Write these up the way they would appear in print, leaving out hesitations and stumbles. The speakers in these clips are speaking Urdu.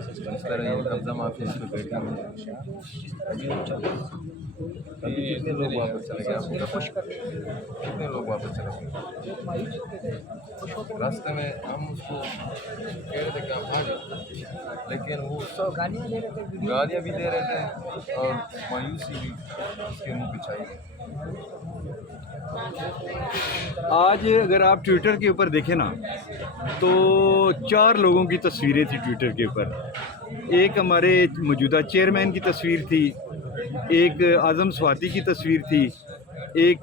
سسٹمس طرح یہ قبضہ معافی اس پہ بیٹھا ہوا کتنے لوگ واپس چلے گئے آپ کو پتہ ہے کتنے لوگ واپس چلے گئے راستے میں ہم اس کو کہہ رہے تھے کہ آپ آ جاؤ لیکن وہ گالیاں بھی دے رہے تھے اور مایوسی بھی اس کے منہ پہ چھائی گئی۔ آج اگر آپ ٹویٹر کے اوپر دیکھیں نا تو 4 لوگوں کی تصویریں تھیں ٹویٹر کے اوپر۔ ایک ہمارے موجودہ چیئرمین کی تصویر تھی، ایک اعظم سواتی کی تصویر تھی، ایک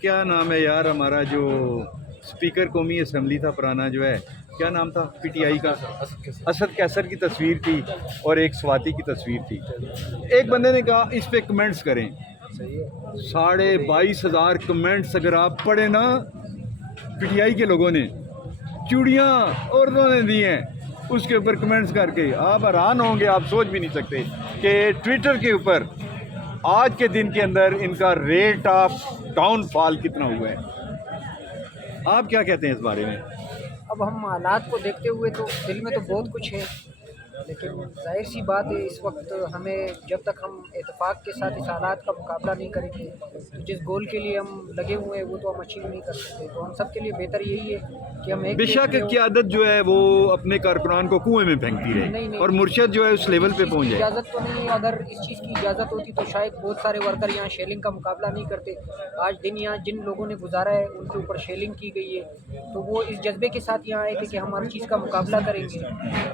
کیا نام ہے یار ہمارا جو اسپیکر قومی اسمبلی تھا پرانا جو ہے، کیا نام تھا پی ٹی آئی کا، اسد کیسر کی تصویر تھی، اور ایک سواتی کی تصویر تھی۔ ایک بندے نے کہا اس پہ کمنٹس کریں، 22,500 کمنٹس اگر آپ پڑھیں نا پی ٹی آئی کے لوگوں نے چوڑیاں عورتوں نے دی ہیں اس کے اوپر کمنٹس کر کے، آپ حیران ہوں گے، آپ سوچ بھی نہیں سکتے کہ ٹویٹر کے اوپر آج کے دن کے اندر ان کا ریٹ آف ڈاؤن فال کتنا ہوا ہے۔ آپ کیا کہتے ہیں اس بارے میں؟ اب ہم حالات کو دیکھتے ہوئے تو دل میں تو بہت کچھ ہے، لیکن ظاہر سی بات ہے اس وقت ہمیں جب تک ہم اتفاق کے ساتھ اس حالات کا مقابلہ نہیں کریں گے تو جس گول کے لیے ہم لگے ہوئے ہیں وہ تو ہم اچیو نہیں کر سکتے۔ تو ہم سب کے لیے بہتر یہی ہے کہ ہم ایک بے شک قیادت جو ہے وہ اپنے کارکنان کو کنویں میں پھینکتی رہے اور مرشد جو ہے اس لیول پہ پہنچ جائے۔ اجازت تو نہیں ہے، اگر اس چیز کی اجازت ہوتی تو شاید بہت سارے ورکر یہاں شیلنگ کا مقابلہ نہیں کرتے۔ آج دن یہاں جن لوگوں نے گزارا ہے ان کے اوپر شیلنگ کی گئی ہے تو وہ اس جذبے کے ساتھ یہاں آئے تھے کہ ہم ہر چیز کا مقابلہ کریں گے۔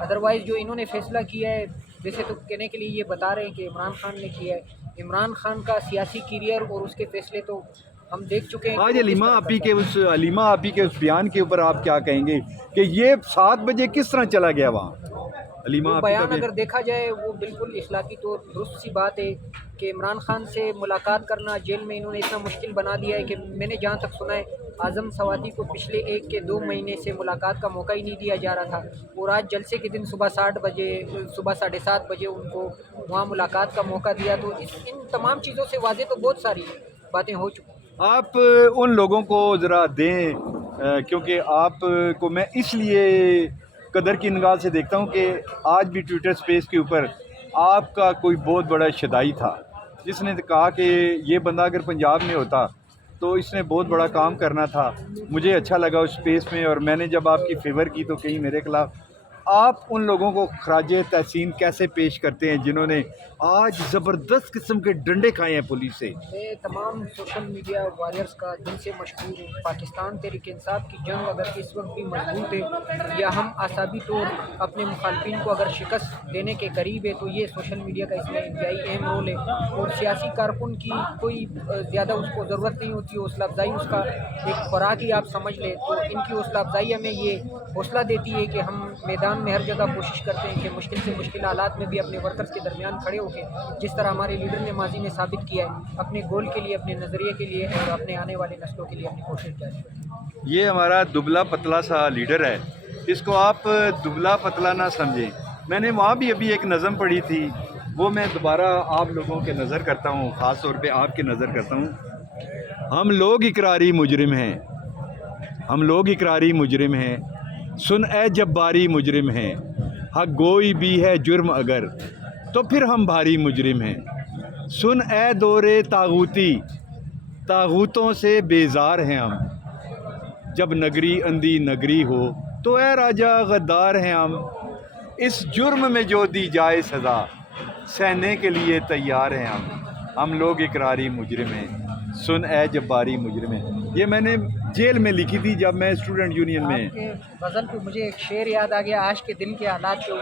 ادروائز جو انہوں نے فیصلہ کیا ہے، ویسے تو کہنے کے لیے یہ بتا رہے ہیں کہ عمران خان نے کیا ہے، عمران خان کا سیاسی کیریئر اور اس کے فیصلے تو ہم دیکھ چکے ہیں۔ آج علیمہ آپی کے اس بیان کے اوپر آپ کیا کہیں گے کہ یہ 7 بجے کس طرح چلا گیا وہاں؟ علیمہ وہ آپی بیان کا اگر دیکھا جائے وہ بالکل اخلاقی طور درست سی بات ہے کہ عمران خان سے ملاقات کرنا جیل میں انہوں نے اتنا مشکل بنا دیا ہے کہ میں نے جہاں تک سنا ہے اعظم سواتی کو پچھلے 1 کے 2 مہینے سے ملاقات کا موقع ہی نہیں دیا جا رہا تھا، اور آج جلسے کے دن صبح 7:30 بجے ان کو وہاں ملاقات کا موقع دیا۔ تو ان تمام چیزوں سے واضح تو بہت ساری باتیں ہو چکی۔ آپ ان لوگوں کو ذرا دیں کیونکہ آپ کو میں اس لیے قدر کی نگاہ سے دیکھتا ہوں کہ آج بھی ٹویٹر سپیس کے اوپر آپ کا کوئی بہت بڑا شدائی تھا جس نے کہا کہ یہ بندہ اگر پنجاب میں ہوتا تو اس نے بہت بڑا کام کرنا تھا۔ مجھے اچھا لگا اس سپیس میں، اور میں نے جب آپ کی فیور کی تو کہیں میرے خلاف۔ آپ ان لوگوں کو خراج تحسین کیسے پیش کرتے ہیں جنہوں نے آج زبردست قسم کے ڈنڈے کھائے ہیں پولیس سے؟ میں تمام سوشل میڈیا وارئرز کا دل سے مشکور ہوں۔ پاکستان تحریک انصاف کی جنگ اگر اس وقت بھی مضبوط ہے یا ہم اعصابی طور اپنے مخالفین کو اگر شکست دینے کے قریب ہے تو یہ سوشل میڈیا کا اس میں انتہائی اہم رول ہے، اور سیاسی کارکن کی کوئی زیادہ اس کو ضرورت نہیں ہوتی، حوصلہ افزائی اس کا ایک خوراک ہی آپ سمجھ لیں۔ تو ان کی حوصلہ افزائی ہمیں یہ حوصلہ دیتی ہے کہ ہم میدان میں ہر جگہ کوشش کرتے ہیں کہ مشکل سے مشکل حالات میں بھی اپنے ورکرز کے درمیان کھڑے ہو کے، جس طرح ہمارے لیڈر نے ماضی میں ثابت کیا ہے، اپنے گول کے لیے، اپنے نظریے کے لیے اور اپنے آنے والے نسلوں کے لیے اپنی کوشش جاری رکھیں۔ یہ ہمارا دبلا پتلا سا لیڈر ہے، اس کو آپ دبلا پتلا نہ سمجھیں۔ میں نے وہاں بھی ابھی ایک نظم پڑھی تھی، وہ میں دوبارہ آپ لوگوں کے نظر کرتا ہوں، خاص طور پہ آپ کے نظر کرتا ہوں۔ ہم لوگ اقراری مجرم ہیں، ہم لوگ اقراری مجرم ہیں، سن اے جباری مجرم ہیں، حق گوئی بھی ہے جرم اگر تو پھر ہم بھاری مجرم ہیں۔ سن اے دور طاغوتی، طاغوتوں سے بیزار ہیں ہم، جب نگری اندھی نگری ہو تو اے راجہ غدار ہیں ہم، اس جرم میں جو دی جائے سزا سہنے کے لیے تیار ہیں ہم لوگ اقراری مجرم ہیں، سن اے جباری مجرم ہیں۔ یہ میں نے جیل میں لکھی تھی جب میں اسٹوڈنٹ یونین میں۔ آپ کے غزل پہ مجھے ایک شعر یاد آ گیا آج کے دن کے حالات کے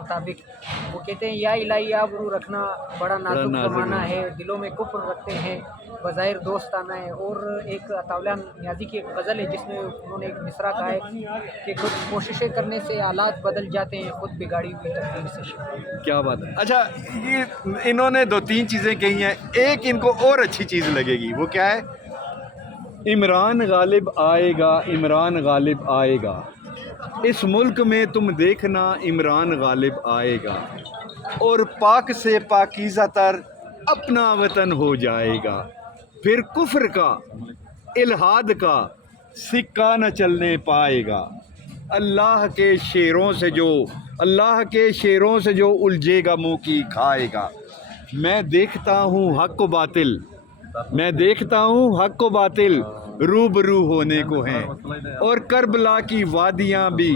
مطابق، وہ کہتے ہیں یا الہی آبرو رکھنا بڑا نازک زمانہ ہے، دلوں میں کفر رکھتے ہیں بظاہر دوستانہ ہے۔ اور ایک عطاءاللہ نیازی کی ایک غزل ہے جس میں انہوں نے ایک مصرع کہا ہے کہ خود کوششیں کرنے سے حالات بدل جاتے ہیں، خود بگاڑی ہوئی تقدیر سے۔ کیا بات ہے۔ اچھا یہ انہوں نے 2-3 چیزیں کہی ہیں، ایک ان کو اور اچھی چیز لگے گی، وہ کیا ہے؟ عمران غالب آئے گا، عمران غالب آئے گا، اس ملک میں تم دیکھنا عمران غالب آئے گا، اور پاک سے پاکیزہ تر اپنا وطن ہو جائے گا، پھر کفر کا الحاد کا سکہ نہ چلنے پائے گا۔ اللہ کے شیروں سے جو الجھے گا منہ کی کھائے گا. میں دیکھتا ہوں حق و باطل روبرو ہونے کو ہیں, اور کربلا کی وادیاں بھی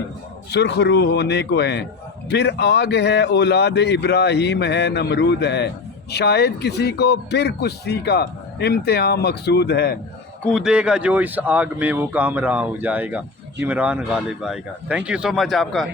سرخ رو ہونے کو ہیں. پھر آگ ہے اولاد ابراہیم ہے نمرود ہے, شاید کسی کو پھر کشتی کا امتحان مقصود ہے. کودے گا جو اس آگ میں وہ کامراں ہو جائے گا, عمران غالب آئے گا. تھینک یو سو مچ آپ کا.